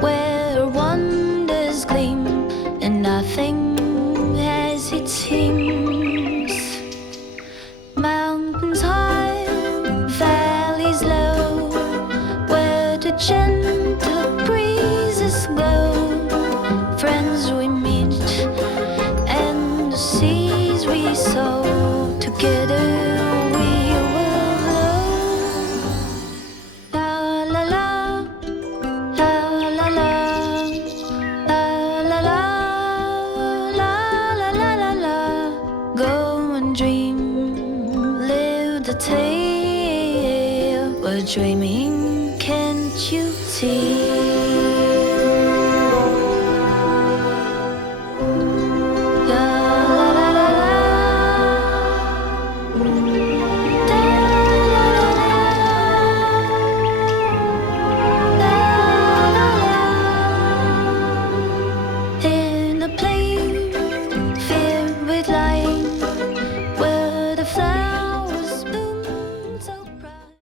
where wonders gleam and nothing has its seams. Mountains high, valleys low, where the gentle breezes blow. Friends we meet and the seas we sow. Together we will blow. La la la, la la la, la la la, la la la la la. Go and dream, live the tale. We're dreaming, can't you see?